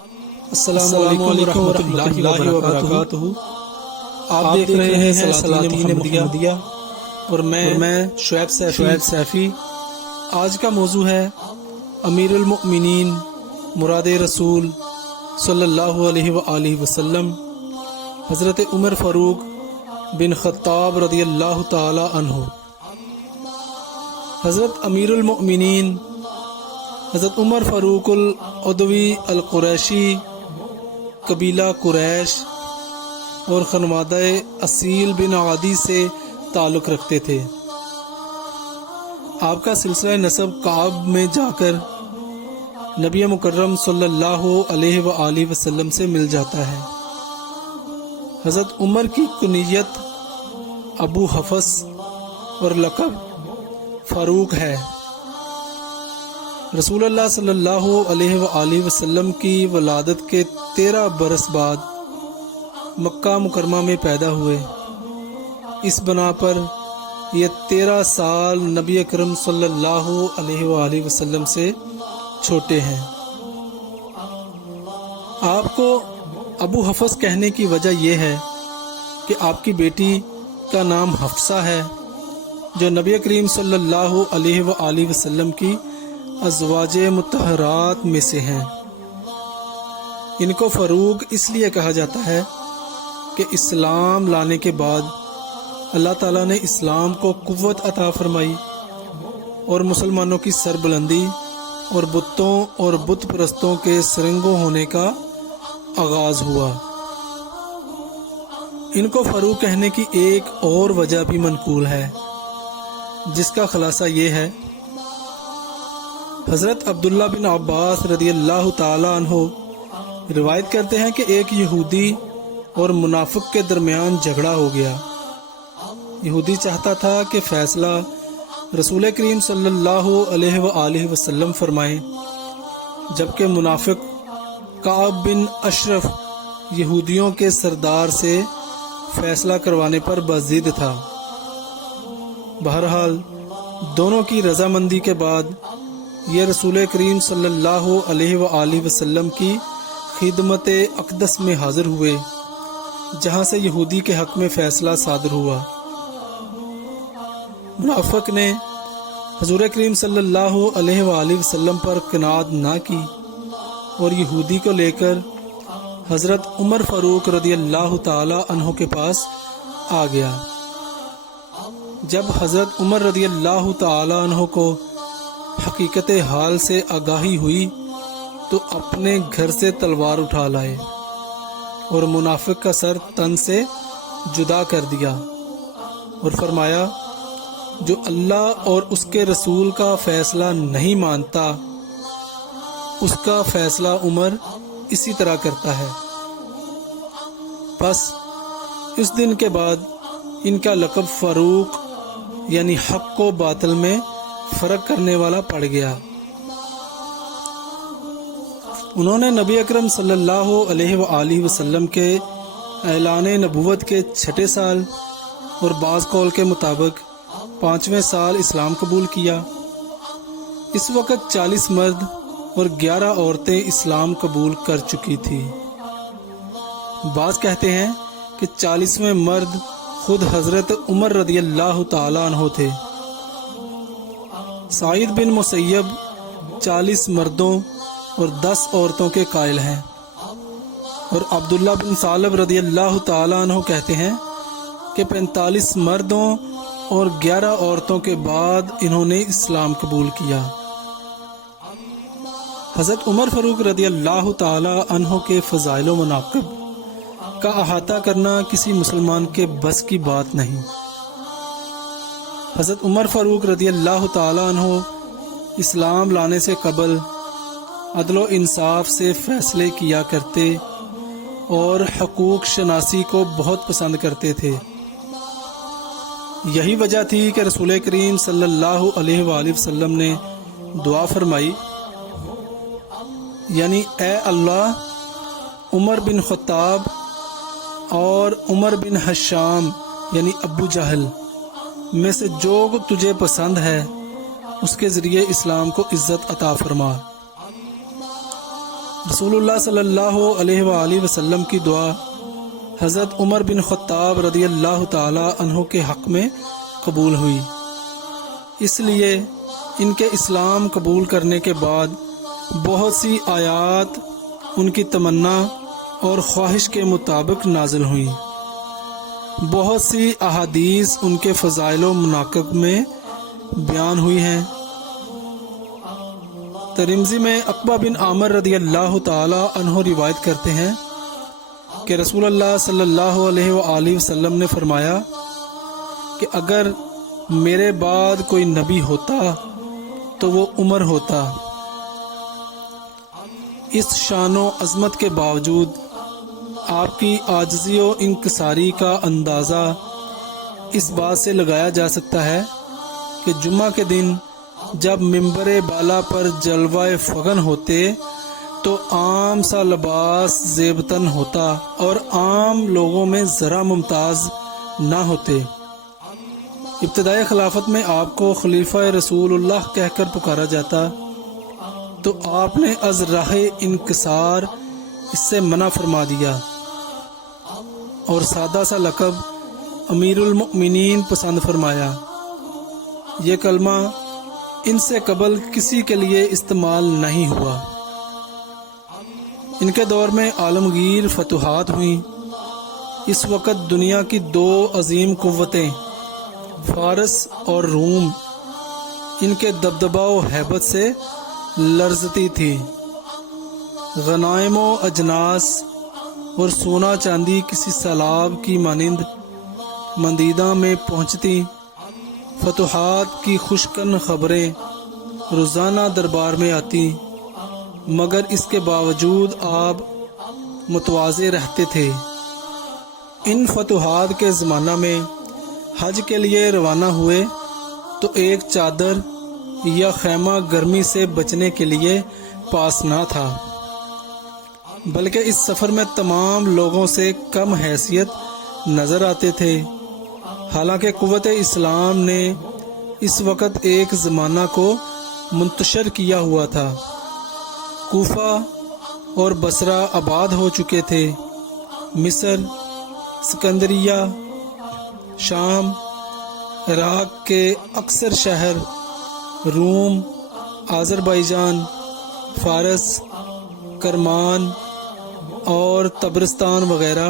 السلام علیکم ورحمۃ اللہ وبرکاتہ۔ آپ دیکھ رہے ہیں سلاطین محمدیہ اور میں شعیب سیفی۔ آج کا موضوع ہے امیر المؤمنین مراد رسول صلی اللہ علیہ وآلہ وسلم حضرت عمر فاروق بن خطاب رضی اللہ تعالی عنہ۔ حضرت امیر المؤمنین حضرت عمر فاروق العدوی القریشی قبیلہ قریش اور خانوادہ اصیل بن عادی سے تعلق رکھتے تھے۔ آپ کا سلسلہ نسب کعب میں جا کر نبی مکرم صلی اللہ علیہ وآلہ وسلم سے مل جاتا ہے۔ حضرت عمر کی کنیت ابو حفص اور لقب فاروق ہے۔ رسول اللہ صلی اللہ علیہ وآلہ وسلم کی ولادت کے 13 برس بعد مکہ مکرمہ میں پیدا ہوئے۔ اس بنا پر یہ 13 سال نبی اکرم صلی اللہ علیہ وآلہ وسلم سے چھوٹے ہیں۔ آپ کو ابو حفص کہنے کی وجہ یہ ہے کہ آپ کی بیٹی کا نام حفصہ ہے، جو نبی کریم صلی اللہ علیہ وآلہ وسلم کی ازواج مطہرات میں سے ہیں۔ ان کو فاروق اس لیے کہا جاتا ہے کہ اسلام لانے کے بعد اللہ تعالیٰ نے اسلام کو قوت عطا فرمائی اور مسلمانوں کی سربلندی اور بتوں اور بت پرستوں کے سرنگوں ہونے کا آغاز ہوا۔ ان کو فاروق کہنے کی ایک اور وجہ بھی منقول ہے، جس کا خلاصہ یہ ہے: حضرت عبداللہ بن عباس رضی اللہ تعالی عنہ روایت کرتے ہیں کہ ایک یہودی اور منافق کے درمیان جھگڑا ہو گیا۔ یہودی چاہتا تھا کہ فیصلہ رسول کریم صلی اللہ علیہ وآلہ وسلم فرمائیں، جبکہ منافق کعب بن اشرف یہودیوں کے سردار سے فیصلہ کروانے پر بضد تھا۔ بہرحال دونوں کی رضامندی کے بعد یہ رسول کریم صلی اللہ علیہ وآلہ وسلم کی خدمت اقدس میں حاضر ہوئے، جہاں سے یہودی کے حق میں فیصلہ صادر ہوا۔ منافق نے حضور کریم صلی اللہ علیہ وآلہ وسلم پر قناعت نہ کی اور یہودی کو لے کر حضرت عمر فاروق رضی اللہ تعالی عنہ کے پاس آ گیا۔ جب حضرت عمر رضی اللہ تعالی عنہ کو حقیقت حال سے آگاہی ہوئی تو اپنے گھر سے تلوار اٹھا لائے اور منافق کا سر تن سے جدا کر دیا اور فرمایا: جو اللہ اور اس کے رسول کا فیصلہ نہیں مانتا، اس کا فیصلہ عمر اسی طرح کرتا ہے۔ بس اس دن کے بعد ان کا لقب فاروق یعنی حق و باطل میں فرق کرنے والا پڑ گیا۔ انہوں نے نبی اکرم صلی اللہ علیہ وآلہ وسلم کے اعلان نبوت کے 6 سال اور بعض قول کے مطابق 5ویں سال اسلام قبول کیا۔ اس وقت 40 مرد اور 11 عورتیں اسلام قبول کر چکی تھی۔ بعض کہتے ہیں کہ 40ویں مرد خود حضرت عمر رضی اللہ تعالی عنہ تھے۔ سعید بن مسیب 40 مردوں اور 10 عورتوں کے قائل ہیں، اور عبداللہ بن ثعلب رضی اللہ تعالی عنہ کہتے ہیں کہ 45 مردوں اور 11 عورتوں کے بعد انہوں نے اسلام قبول کیا۔ حضرت عمر فاروق رضی اللہ تعالی عنہ کے فضائل و مناقب کا احاطہ کرنا کسی مسلمان کے بس کی بات نہیں۔ حضرت عمر فاروق رضی اللہ تعالی عنہ اسلام لانے سے قبل عدل و انصاف سے فیصلے کیا کرتے اور حقوق شناسی کو بہت پسند کرتے تھے۔ یہی وجہ تھی کہ رسول کریم صلی اللہ علیہ وآلہ وسلم نے دعا فرمائی، یعنی اے اللہ، عمر بن خطاب اور عمر بن حشام یعنی ابو جہل میں سے جو تجھے پسند ہے اس کے ذریعے اسلام کو عزت عطا فرما۔ رسول اللہ صلی اللہ علیہ وآلہ وسلم کی دعا حضرت عمر بن خطاب رضی اللہ تعالی عنہ کے حق میں قبول ہوئی، اس لیے ان کے اسلام قبول کرنے کے بعد بہت سی آیات ان کی تمنا اور خواہش کے مطابق نازل ہوئیں۔ بہت سی احادیث ان کے فضائل و مناقب میں بیان ہوئی ہیں۔ ترمذی میں عقبہ بن عامر رضی اللہ تعالی عنہ روایت کرتے ہیں کہ رسول اللہ صلی اللہ علیہ وآلہ وسلم نے فرمایا کہ اگر میرے بعد کوئی نبی ہوتا تو وہ عمر ہوتا۔ اس شان و عظمت کے باوجود آپ کی عاجزی و انکساری کا اندازہ اس بات سے لگایا جا سکتا ہے کہ جمعہ کے دن جب ممبر بالا پر جلوہ فغن ہوتے تو عام سا لباس زیبتن ہوتا اور عام لوگوں میں ذرا ممتاز نہ ہوتے۔ ابتدائی خلافت میں آپ کو خلیفہ رسول اللہ کہہ کر پکارا جاتا تو آپ نے از راہ انکسار اس سے منع فرما دیا اور سادہ سا لقب امیر المؤمنین پسند فرمایا۔ یہ کلمہ ان سے قبل کسی کے لیے استعمال نہیں ہوا۔ ان کے دور میں عالمگیر فتوحات ہوئیں۔ اس وقت دنیا کی دو عظیم قوتیں فارس اور روم ان کے دبدبہ و ہیبت سے لرزتی تھی۔ غنائم و اجناس اور سونا چاندی کسی سیلاب کی مانند مندیدہ میں پہنچتی۔ فتوحات کی خوشکن خبریں روزانہ دربار میں آتی، مگر اس کے باوجود آپ متواضع رہتے تھے۔ ان فتوحات کے زمانہ میں حج کے لیے روانہ ہوئے تو ایک چادر یا خیمہ گرمی سے بچنے کے لیے پاس نہ تھا، بلکہ اس سفر میں تمام لوگوں سے کم حیثیت نظر آتے تھے۔ حالانکہ قوت اسلام نے اس وقت ایک زمانہ کو منتشر کیا ہوا تھا۔ کوفہ اور بصرہ آباد ہو چکے تھے۔ مصر، سکندریہ، شام، عراق کے اکثر شہر، روم، آذربائیجان، فارس، کرمان اور طبرستان وغیرہ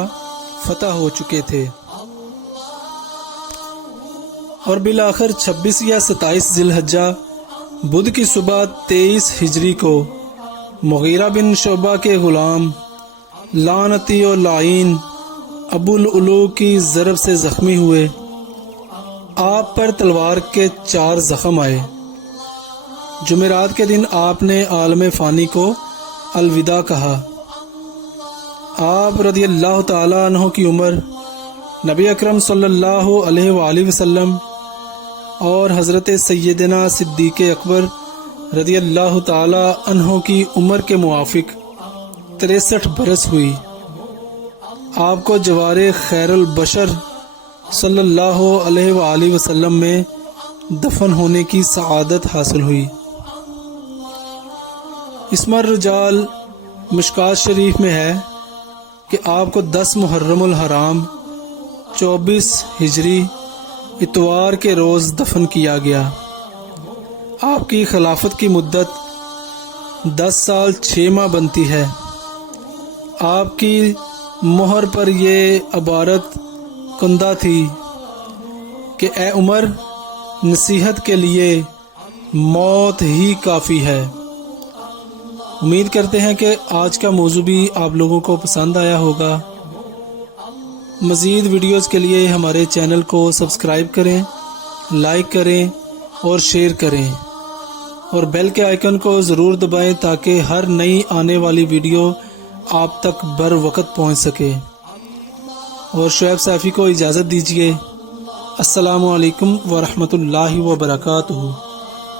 فتح ہو چکے تھے، اور بالآخر 26 یا 27 ذی الحجہ بدھ کی صبح 23 ہجری کو مغیرہ بن شعبہ کے غلام لعنتی و لعین ابو العلو کی ضرب سے زخمی ہوئے۔ آپ پر تلوار کے 4 زخم آئے۔ جمعرات کے دن آپ نے عالم فانی کو الوداع کہا۔ آپ رضی اللہ تعالی عنہ کی عمر، نبی اکرم صلی اللہ علیہ وآلہ وسلم اور حضرت سیدنا صدیق اکبر رضی اللہ تعالی عنہ کی عمر کے موافق 63 برس ہوئی۔ آپ کو جوار خیر البشر صلی اللہ علیہ وآلہ وسلم میں دفن ہونے کی سعادت حاصل ہوئی۔ اسم الرجال مشکات شریف میں ہے کہ آپ کو 10 محرم الحرام 24 ہجری اتوار کے روز دفن کیا گیا۔ آپ کی خلافت کی مدت 10 سال 6 ماہ بنتی ہے۔ آپ کی مہر پر یہ عبارت کندہ تھی کہ اے عمر، نصیحت کے لیے موت ہی کافی ہے۔ امید کرتے ہیں کہ آج کا موضوع بھی آپ لوگوں کو پسند آیا ہوگا۔ مزید ویڈیوز کے لیے ہمارے چینل کو سبسکرائب کریں، لائک کریں اور شیئر کریں، اور بیل کے آئیکن کو ضرور دبائیں تاکہ ہر نئی آنے والی ویڈیو آپ تک بر وقت پہنچ سکے۔ اور شعیب صافی کو اجازت دیجیے۔ السلام علیکم ورحمۃ اللہ وبرکاتہ۔